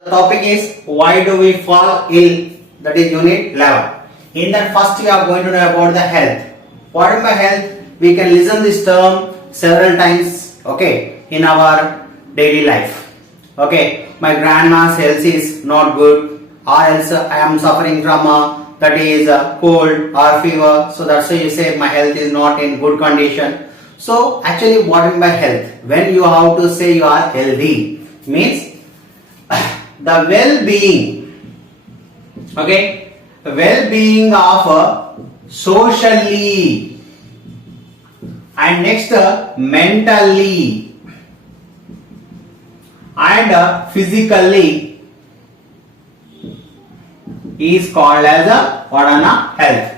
The topic is why do we fall ill? That is unit 11. In that first we are going to know about the health. What is my health? We can listen this term several times, okay, in our daily life. Okay, my grandma's health is not good, or else I am suffering from that is cold or fever. So that's why you say my health is not in good condition. So actually, what is my health? When you have to say you are healthy, means the well-being, okay, the well-being of socially and next mentally and physically is called as a health.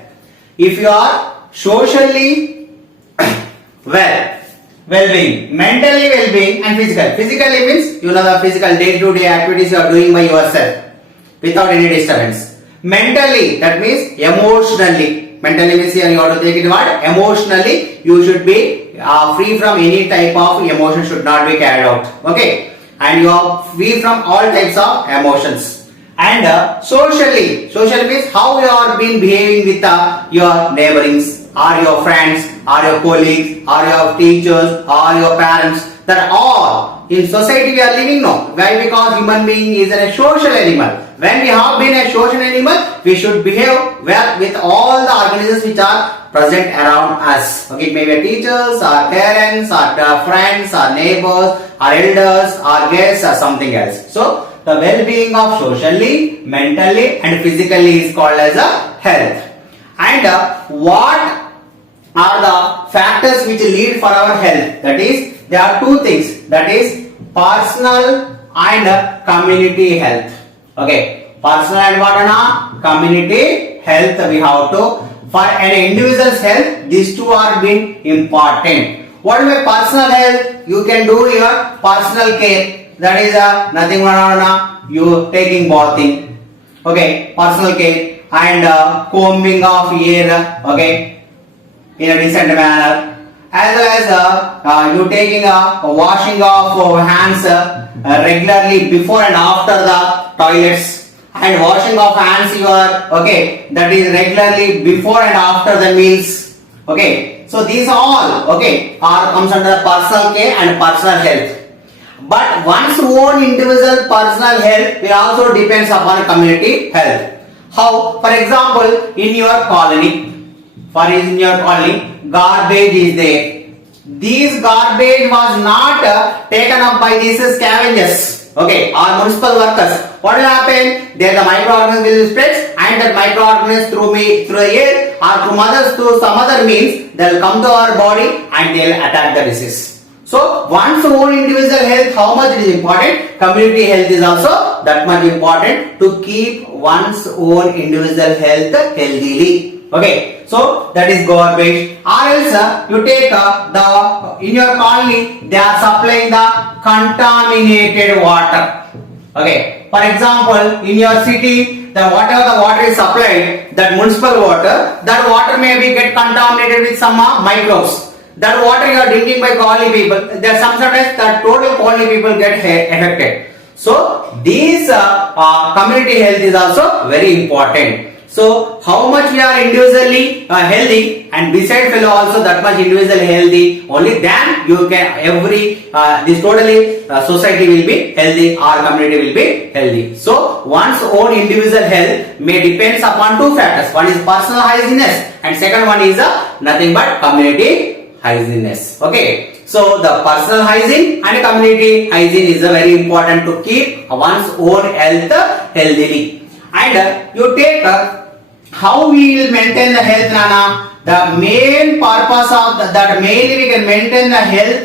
If you are socially well-being, mentally well-being and physically means you know the physical day-to-day activities you are doing by yourself without any disturbance. Mentally, that means emotionally. Mentally means here you have to take it what? Emotionally you should be free from any type of emotion should not be carried out. Okay, and you are free from all types of emotions. And socially means how you are been behaving with your neighborings, or your friends, or your colleagues, or your teachers, or your parents. That all in society we are living now. Why? Because human being is a social animal. When we have been a social animal, we should behave well with all the organisms which are present around us. Okay, maybe teachers, or parents, or friends, or neighbors, or elders, or guests, or something else. So the well-being of socially, mentally, and physically is called as a health. And what are the factors which lead for our health? That is, there are two things. That is personal and community health. Okay, personal and what? Community health we have to. For an individual's health, these two are being important. What is my personal health? You can do your personal care. That is nothing but you taking bathing. Okay, personal care and combing of hair. Okay, in a decent manner, as well as you taking a washing of hands regularly before and after the toilets, and washing of hands okay, that is regularly before and after the meals. Okay, so these all okay are comes under the personal care and personal health. But one's own individual personal health will also depends upon community health. How? For example, in your colony, garbage is there. This garbage was not taken up by these scavengers, okay, or municipal workers. What will happen? There the microorganisms will spread, and that microorganisms through the air or through some other means they will come to our body and they will attack the disease. So one's own individual health, how much it is important? Community health is also that much important to keep one's own individual health healthily. Okay, so that is garbage. Or else you take in your colony they are supplying the contaminated water. Okay, for example, in your city, whatever the water is supplied, that municipal water, that water may be get contaminated with some microbes. That water you are drinking by colony people, there sometimes the total colony people get affected. So these community health is also very important. So how much we are individually healthy, and beside fellow also that much individual healthy, only then you can this totally society will be healthy or community will be healthy. So one's own individual health may depends upon two factors. One is personal hygienist and second one is nothing but community hygienist. Okay, so the personal hygiene and community hygiene is very important to keep one's own health healthily. And you take how we will maintain the health, Nana. The main purpose of that mainly we can maintain the health,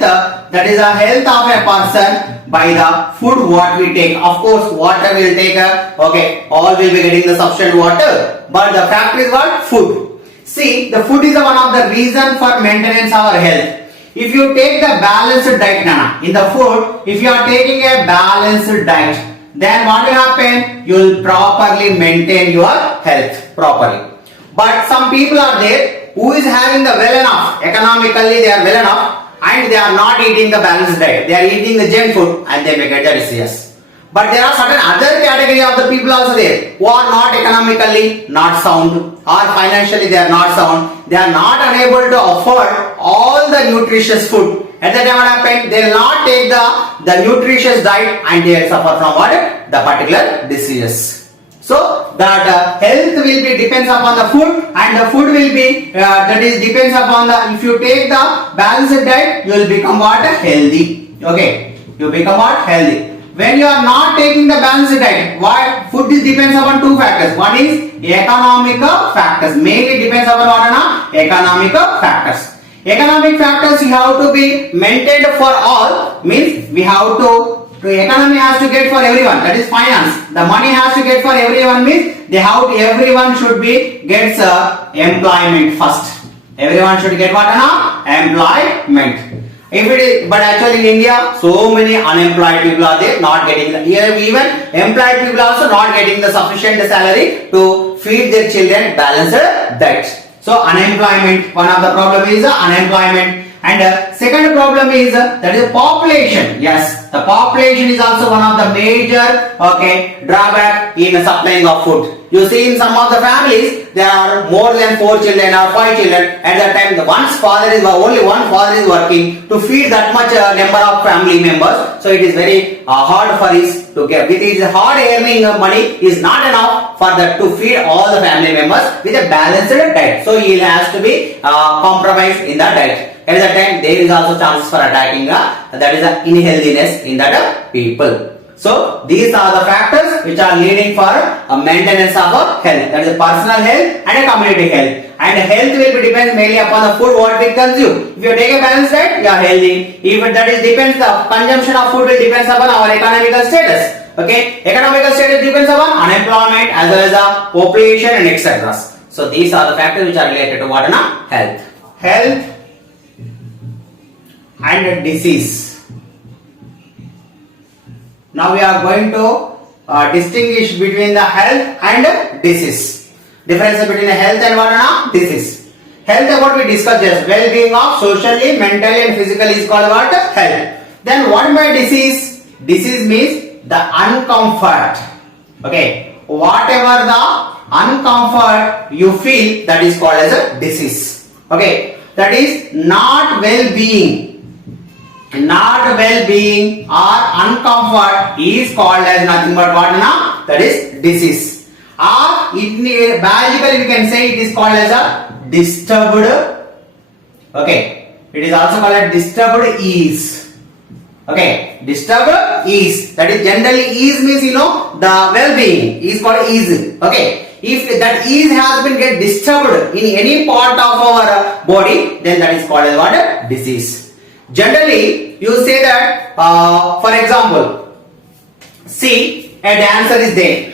that is the health of a person by the food what we take. Of course, water we will take, okay, all will be getting the sufficient water, but the factor is what? Food. See, the food is one of the reason for maintenance of our health. If you take the balanced diet, Nana, in the food, if you are taking a balanced diet, then what will happen? You will properly maintain your health properly. But some people are there who is having the well enough, economically they are well enough, and they are not eating the balanced diet. They are eating the junk food and they may get the disease. But there are certain other category of the people also there who are not economically not sound or financially they are not sound. They are not unable to afford all the nutritious food. At that time what happened? They will not take the nutritious diet and they will suffer from what? The particular diseases. So that health will be depends upon the food and the food will be that is depends upon the if you take the balanced diet you will become what? Healthy. Okay, you become what? Healthy. When you are not taking the balanced diet, why food is depends upon two factors. One is economic factors. Mainly depends upon what? Economic factors. Economic factors you have to be maintained for all means we have to economy has to get for everyone, that is finance. The money has to get for everyone means they have to, everyone should be gets employment first. Everyone should get what? Employment. If it is, but actually in India, so many unemployed people are there, not getting the, even employed people also not getting the sufficient salary to feed their children balanced diet. So unemployment, one of the problem is unemployment, and second problem is that is population. Yes, the population is also one of the major drawback in supplying of food. You see in some of the families there are more than 4 children or 5 children. At that time the only one father is working to feed that much number of family members. So it is very hard for us to get. With his hard earning money is not enough for that to feed all the family members with a balanced diet. So he has to be compromised in that diet. At that time there is also chances for attacking that is the unhealthiness in that people. So these are the factors which are leading for a maintenance of a health, that is a personal health and a community health. And health will be depends mainly upon the food what we consume. If you take a balanced diet, you are healthy. If that is depends, the consumption of food will depends upon our economical status. Okay, economical status depends upon unemployment as well as the population and etc. So these are the factors which are related to what? Health. Health and disease. Now we are going to distinguish between the health and disease. Difference between the health and what? Disease. Health what we discussed just well-being of socially, mentally and physically is called what? Health. Then what by disease? Disease means the uncomfort. Okay. Whatever the uncomfort you feel, that is called as a disease. Okay. That is not well-being. Not well-being or uncomfort is called as nothing but what? That is disease. Or biologically we can say it is called as a disturbed. Okay, it is also called as disturbed ease. Okay, disturbed ease. That is generally ease means the well-being is called ease. Okay, if that ease has been get disturbed in any part of our body, then that is called as what? Disease. Generally, you say that, for example, see a dancer is there,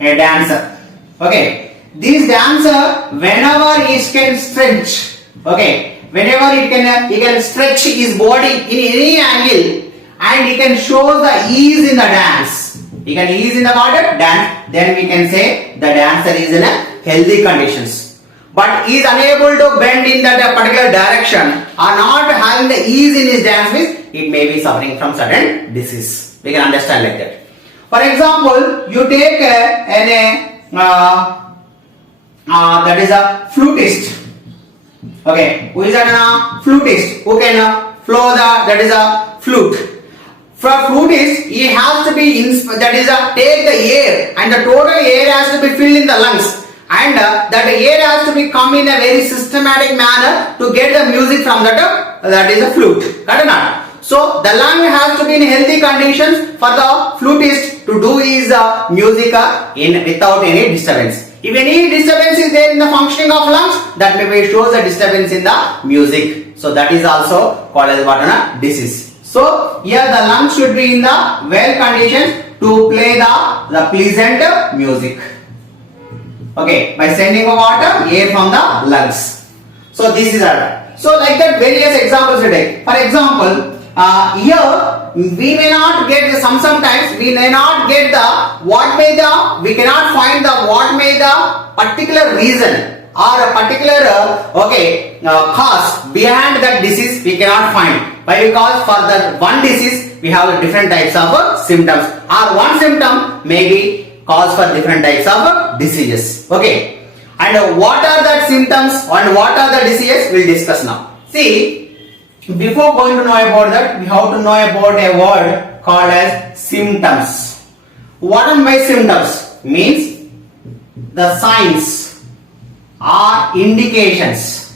a dancer. Okay, this dancer, whenever he can stretch, okay, whenever he can stretch his body in any angle, and he can show the ease in the dance. He can ease in the dance. Then we can say the dancer is in a healthy conditions. But he is unable to bend in that particular direction or not having the ease in his dance means it may be suffering from certain disease. We can understand like that. For example, you take that is a flutist. Okay, who is a flutist who can blow that is a flute. For flutist, he has to be take the air and the total air has to be filled in the lungs. And that air has to be come in a very systematic manner to get the music from that is a flute. Got it not? So the lung has to be in healthy conditions for the flutist to do his music without any disturbance. If any disturbance is there in the functioning of lungs, that maybe shows a disturbance in the music. So that is also called as what? Disease. So here the lungs should be in the well conditions to play the pleasant music. Okay, by sending water, air from the lungs. So this is our. So like that, various examples we take. For example, here we may not get sometimes we may not get we cannot find what may the particular reason or a particular cause behind that disease we cannot find. Why? Because for the one disease we have different types of symptoms, or one symptom may be cause for different types of diseases. Okay, and what are the symptoms and what are the diseases we'll discuss now. See, before going to know about that, we have to know about a word called as symptoms. What are my symptoms? Means the signs or indications.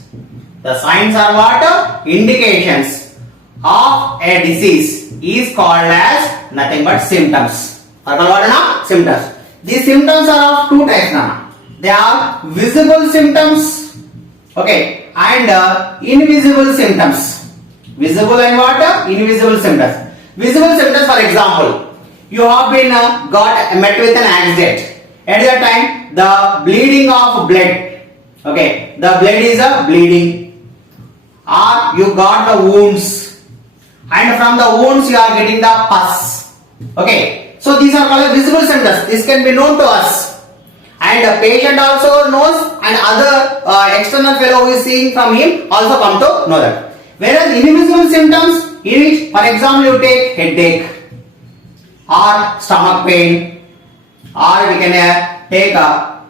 The signs are what? Indications of a disease is called as nothing but symptoms. Symptoms. These symptoms are of two types now. They are visible symptoms, okay, and invisible symptoms. Visible and what? Invisible symptoms. Visible symptoms, for example, you have been met with an accident. At that time, the bleeding of blood, okay, the blood is bleeding, or you got the wounds, and from the wounds you are getting the pus. Okay, so these are called visible symptoms. This can be known to us, and the patient also knows, and other external fellow who is seeing from him also come to know that. Whereas invisible symptoms, in which, for example, you take headache or stomach pain, or we can take a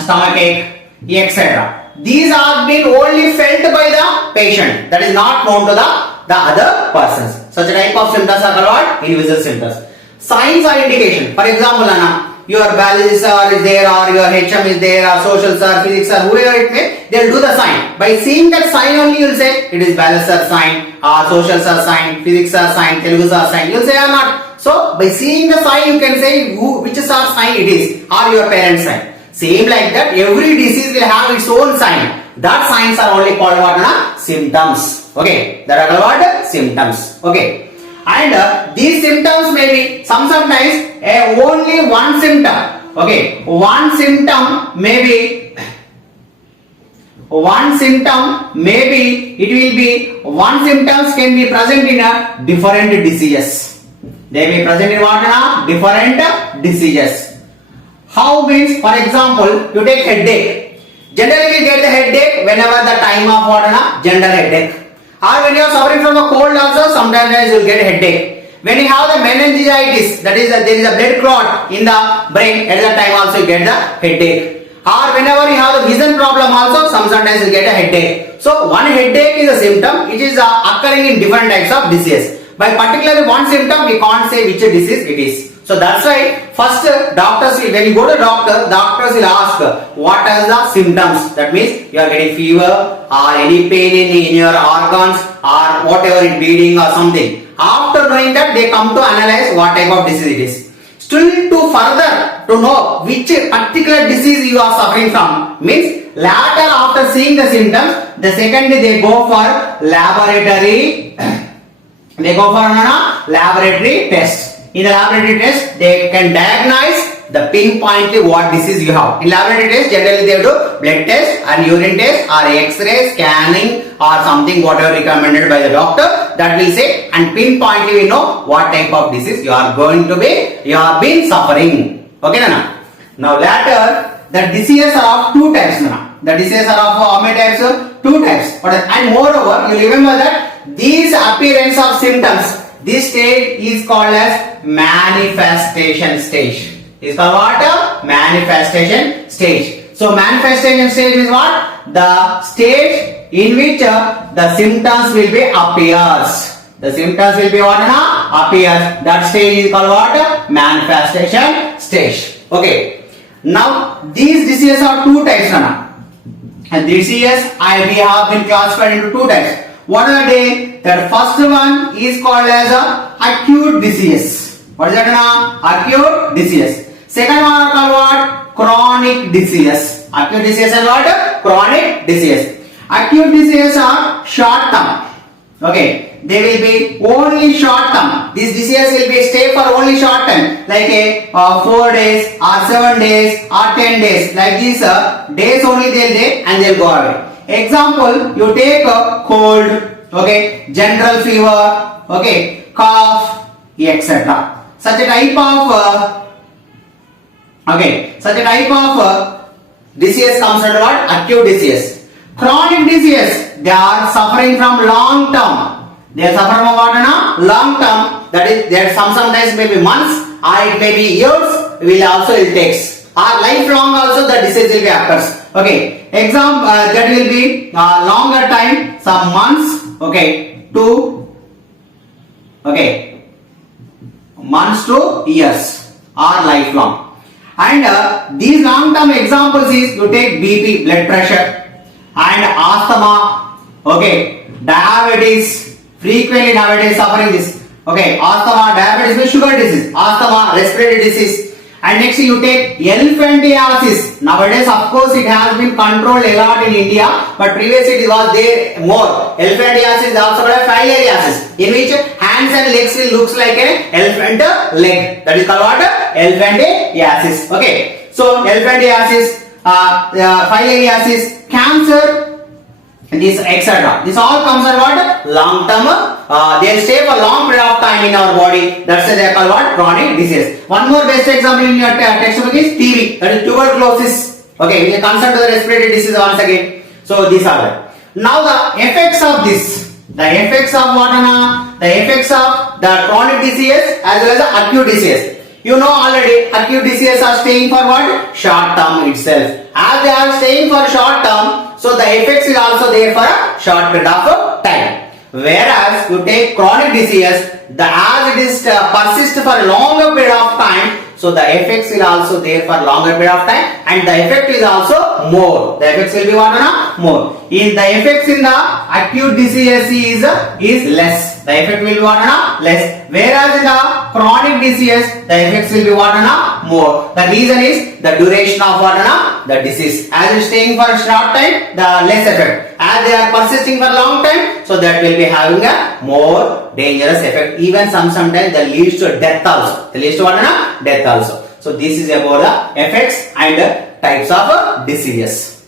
stomach ache, etc. These are being only felt by the patient. That is not known to the other persons. Such a type of symptoms are called invisible symptoms. Signs are indication. For example, Anna, your biologist sir is there, or your HM is there, or social sir, physics sir, whoever it may, they'll do the sign. By seeing that sign only, you'll say it is biologist sir sign, or social sir sign, physics sir sign, Telugu sir sign. You'll say or not. So by seeing the sign, you can say which sir sign it is, or your parent's sign. Same like that, every disease will have its own sign. That signs are only called what? Symptoms. Okay, that are called what? Symptoms. Okay, and these symptoms may be sometimes only one symptom. Okay, one symptom may be it will be one symptoms can be present in a different diseases. They may present in what? Different diseases. How means, for example, you take headache. Generally you get the headache whenever the time of what? General headache. Or when you are suffering from a cold also, sometimes you will get a headache. When you have the meningitis, that is there is a blood clot in the brain, at that time also you get the headache. Or whenever you have the vision problem also, sometimes you get a headache. So one headache is a symptom. It is occurring in different types of disease. By particularly one symptom, we can't say which disease it is. So that's why first doctors will, when you go to doctors will ask what are the symptoms. That means you are getting fever or any pain in your organs or whatever is bleeding or something. After knowing that, they come to analyze what type of disease it is. Still to further to know which particular disease you are suffering from, means later after seeing the symptoms, the second they go for laboratory. They go for laboratory test. In the laboratory test, they can diagnose the pinpointly what disease you have. In laboratory test, generally they do blood test and urine test or X-ray, scanning or something whatever recommended by the doctor. That will say, and pinpointly we know what type of disease you are going to be, you have been suffering. Okay, Nana? Now later, the diseases are of two types, Nana. The diseases are of how many types? Two types. And moreover, you remember that these appearance of symptoms, this stage is called as manifestation stage. Is called what? Manifestation stage. So manifestation stage is what? The stage in which the symptoms will be appears. The symptoms will be what? Appears. That stage is called what? Manifestation stage. Okay. Now these diseases are two types, Nana. And diseases we have been classified into two types. What are they? The first one is called as acute disease. What is that? Acute disease. Second one are called what? Chronic disease. Acute disease and what? Chronic disease. Acute diseases are short term. Okay, they will be only short term. These diseases will be stay for only short time, like 4 days or 7 days or 10 days. Like these days only they'll and they'll go away. Example, you take a cold, okay, general fever, okay, cough, etc. Such a type of disease comes under what? Acute disease. Chronic disease, they are suffering from long term. They suffer from what na long term. That is, there sometimes maybe months or it may be years. Will also it takes or lifelong also the disease will be occurs. Okay, that will be longer time, some months. Okay, months to years or lifelong. And these long term examples is you take BP, blood pressure, and asthma. Okay, diabetes. Frequently nowadays suffering this. Okay, asthma, diabetes means sugar disease, asthma, respiratory disease. And next you take elephantiasis. Nowadays of course it has been controlled a lot in India, but previously it was there more. Elephantiasis is also called filariasis, in which hands and legs will looks like an elephant leg. That is called what? Elephantiasis. Okay, so elephantiasis, filariasis, cancer, this etc. This all comes under what? Long term. They stay for long period of time in our body. That's why they are called what? Chronic disease. One more best example in your textbook is TB. That is tuberculosis. Okay, we are concerned to the respiratory disease once again. So these are there. Now the effects of this. The effects of what? The effects of the chronic disease as well as the acute disease. You know already acute diseases are staying for what? Short term itself. As they are staying for short term, so the effects is also there for a short period of time. Whereas you take chronic disease, as it is persist for a longer period of time, so the effects will also there for longer period of time, and the effect is also more. The effects will be what? More. In the effects in the acute disease is less. The effect will be what? Less. Whereas in the chronic disease, the effects will be what? More. The reason is the duration of what? The disease. As it is staying for a short time, the less effect. As they are persisting for long time, so that will be having a more dangerous effect. Even sometimes that leads to death also. It leads to what? Death also. So this is about the effects and types of diseases.